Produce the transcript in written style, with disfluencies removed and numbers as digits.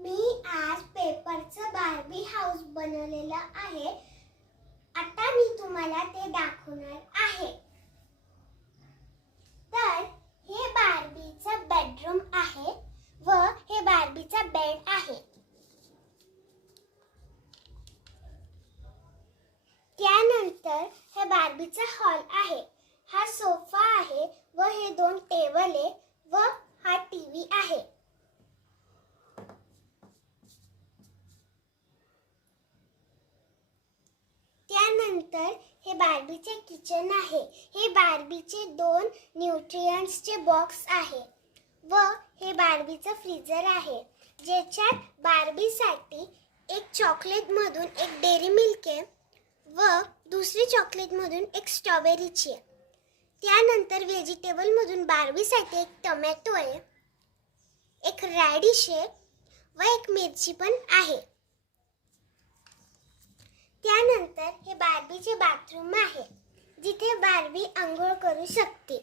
मी आज पेपरचं Barbie house बनवलेलं आहे. आता मी तुम्हाला ते दाखवणार आहे. तर हे बार्बीचं बेडरूम आहे व हे बार्बीचा बेड आहे. त्यानंतर हे बार्बीचा हॉल आहे. हा सोफा आहे व हे 2 टेबल आहे व हा टीव्ही आहे. त्यानंतर हे बार्बीचे किचन आहे. हे बार्बीचे 2 न्यूट्रिएंट्सचे बॉक्स आहे व हे बार्बीचं फ्रीजर आहे, ज्याच्यात बार्बीसाठी एक चॉकलेट मधून एक डेअरी मिल्क आहे व दुसरी चॉकलेट मधून एक स्ट्रॉबेरीची आहे. त्यानंतर व्हेजिटेबल मधून बार्बीसाठी एक टोमॅटो आहे, एक रॅडिश आहे व एक मिरची पण आहे. त्यानंतर हे बार्बीचे बाथरूम आहे, जिथे बार्बी अंघोळ करू शकते.